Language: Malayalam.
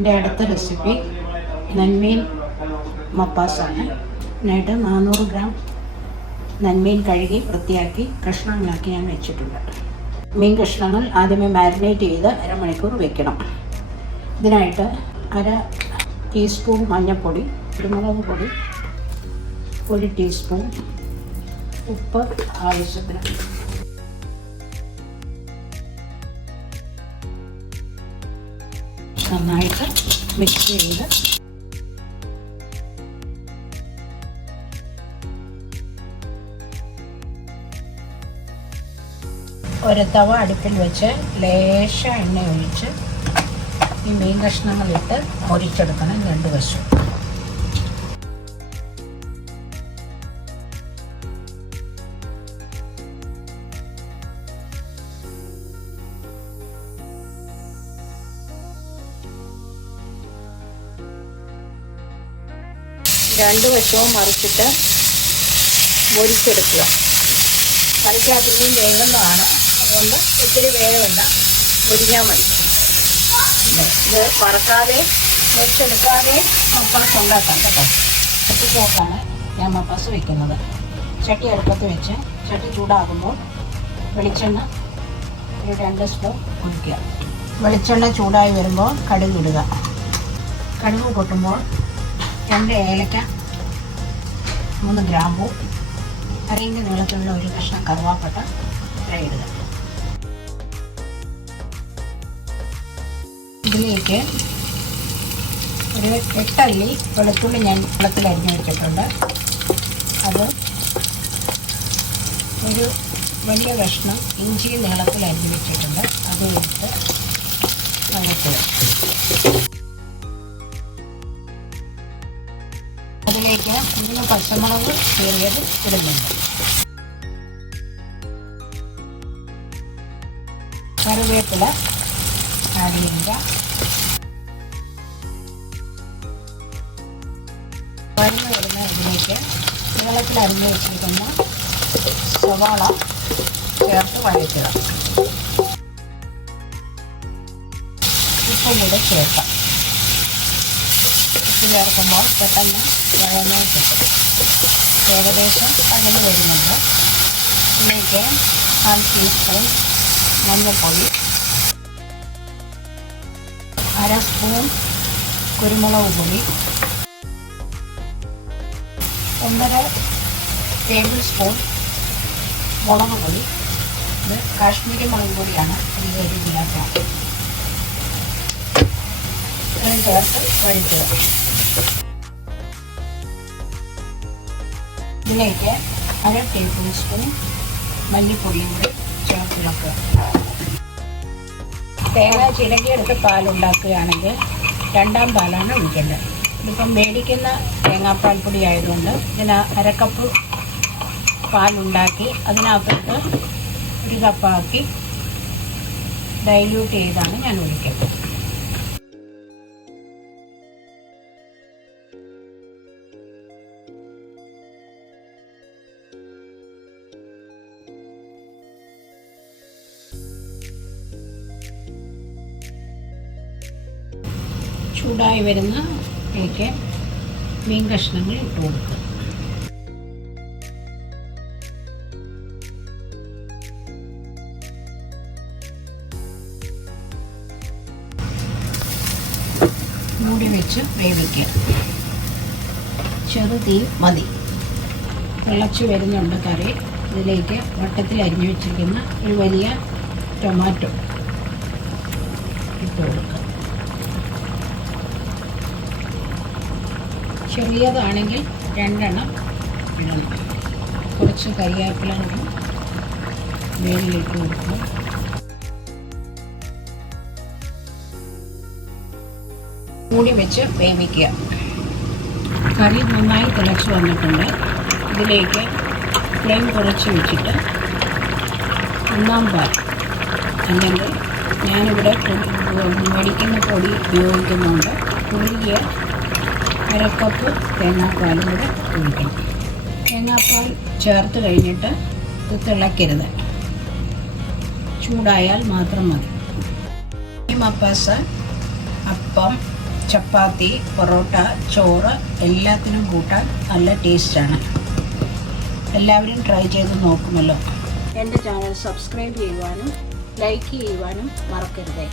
എന്റെ അടുത്ത റെസിപ്പി നന്മീൻ മപ്പാസാണ്. ഇതിനായിട്ട് നാനൂറ് ഗ്രാം നന്മീൻ കഴുകി വൃത്തിയാക്കി കഷ്ണങ്ങളാക്കി ഞാൻ വെച്ചിട്ടുണ്ട്. മീൻ കഷ്ണങ്ങൾ ആദ്യമേ മാരിനേറ്റ് ചെയ്ത് അരമണിക്കൂർ വെക്കണം. ഇതിനായിട്ട് അര ടീസ്പൂൺ മഞ്ഞൾപ്പൊടി കുരുമുളക് പൊടി ഒരു ടീസ്പൂൺ ഉപ്പ് ആവശ്യത്തിന് നന്നായിട്ട് മിക്സ് ചെയ്ത്. ഒരു തവ അടുപ്പിൽ വെച്ച് ലേശ എണ്ണ ഒഴിച്ച് ഈ മീൻ കഷ്ണങ്ങളിട്ട് മുരിച്ചെടുക്കണം രണ്ട് വശം രണ്ട് വശവും മറിച്ചിട്ട് മുരിച്ചെടുക്കുക. കറിക്കകത്തും വേകുന്നതാണ് അതുകൊണ്ട് ഒത്തിരി വേഗമില്ല. മുരിഞ്ഞാൽ മതി. ഇത് വറക്കാതെ വെച്ചെടുക്കാതെ മപ്പാസ് ഉണ്ടാക്കാം കേട്ടോ. ചട്ടിക്കകത്താണ് ഞാൻ മപ്പാസ് വെക്കുന്നത്. ചട്ടി അടുപ്പത്ത് വെച്ച് ചട്ടി ചൂടാകുമ്പോൾ വെളിച്ചെണ്ണ ഒരു രണ്ട് സ്പൂൺ ഒഴിക്കുക. വെളിച്ചെണ്ണ ചൂടായി വരുമ്പോൾ കടുക് ഇടുക. കടുക് കൊട്ടുമ്പോൾ രണ്ട് ഏലക്ക മൂന്ന് ഗ്രാമ്പൂ അരയിന്റെ നീളത്തിലുള്ള ഒരു കഷ്ണം കറുവാപ്പട്ട ഇടുക. ഇതിലേക്ക് ഒരു എട്ടല്ലി വെളുത്തുള്ളി ഞാൻ വെള്ളത്തിൽ അരിഞ്ഞു വെച്ചിട്ടുണ്ട് അത് ഒരു വലിയ കഷ്ണം ഇഞ്ചി നീളത്തിൽ അരിഞ്ഞു വെച്ചിട്ടുണ്ട്. അത് എടുത്ത് വഴറ്റുക അതിലേക്ക് ഇതിന് പച്ചമുളക് ചെറിയത് ഇടുന്നുണ്ട്. കറിവേപ്പില ആഡ് വരുന്ന വരുന്ന ഇതിലേക്ക് നീളത്തിൽ അരിഞ്ഞു വെച്ചിരിക്കുന്ന സവാള ചേർത്ത് വഴറ്റുക. ഉപ്പും കൂടെ ചേർക്കാം. ഉപ്പ് ചേർക്കുമ്പോൾ പെട്ടെന്ന് കിട്ടും ഏകദേശം വഴന്ന് വരുന്നുണ്ട്. ഇതിലേക്ക് കാൽ ടീസ്പൂൺ മഞ്ഞൾപ്പൊടി അര സ്പൂൺ കുരുമുളക് പൊടി ഒന്നര ടേബിൾ സ്പൂൺ മുളക് പൊടി. ഇത് കാശ്മീരി മുളക് പൊടിയാണ് ഇത് എരിവില്ലാത്ത ഇത്രയും ചേർത്ത് വഴിക്കുക. ഇതിലേക്ക് അര ടേബിൾ സ്പൂൺ മല്ലിപ്പൊടിയും കൂടി ചേർത്ത് വെക്കുക തേങ്ങ ചിരകിയെടുത്ത് പാലുണ്ടാക്കുകയാണെങ്കിൽ രണ്ടാം പാലാണ് ഒഴിക്കേണ്ടത്. ഇതിപ്പം മേടിക്കുന്ന തേങ്ങാപ്പാൽ പൊടി ആയതുകൊണ്ട് ഇതിന് അരക്കപ്പ് പാലുണ്ടാക്കി അതിനകത്തേക്ക് ഒരു കപ്പാക്കി ഡൈല്യൂട്ട് ചെയ്താണ് ഞാൻ ഒഴിക്കുന്നത്. ചൂടായി വരുന്ന ഇതിലേക്ക് മീൻ കഷ്ണങ്ങൾ ഇട്ട് കൊടുക്കുക. മൂടി വെച്ച് വേവിക്കുക. ചെറുതീ മതി. തിളച്ച് വരുന്നുണ്ട് കറി. ഇതിലേക്ക് വട്ടത്തിൽ അരിഞ്ഞു വെച്ചിരിക്കുന്ന ഒരു വലിയ ടൊമാറ്റോ ഇട്ട് ചെറിയതാണെങ്കിൽ രണ്ടെണ്ണം ഇടണം. കുറച്ച് കരിയാപ്പില കൂടി കൊടുക്കുക. വെച്ച് വേവിക്കുക. കറി നന്നായി തിളച്ച് വന്നിട്ടുണ്ട്. ഇതിലേക്ക് ഫ്ലെയിം കുറച്ച് വെച്ചിട്ട് ഒന്നാം പാൽ അല്ലെങ്കിൽ ഞാനിവിടെ മേടിക്കുന്ന പൊടി ഉപയോഗിക്കുന്നുണ്ട്. കുറുകിയ അരക്കപ്പ് തേങ്ങാപ്പാലും കൂടെ ഒഴിക്കണം. തേങ്ങാപ്പാൽ ചേർത്ത് കഴിഞ്ഞിട്ട് ഇത് തിളയ്ക്കരുത്. ചൂടായാൽ മാത്രം മതി. ഈ മപ്പാസ അപ്പം ചപ്പാത്തി പൊറോട്ട ചോറ് എല്ലാത്തിനും കൂട്ടാൻ നല്ല ടേസ്റ്റാണ് എല്ലാവരും ട്രൈ ചെയ്ത് നോക്കുമല്ലോ. എന്റെ ചാനൽ സബ്സ്ക്രൈബ് ചെയ്യുവാനും ലൈക്ക് ചെയ്യുവാനും മറക്കരുതേ.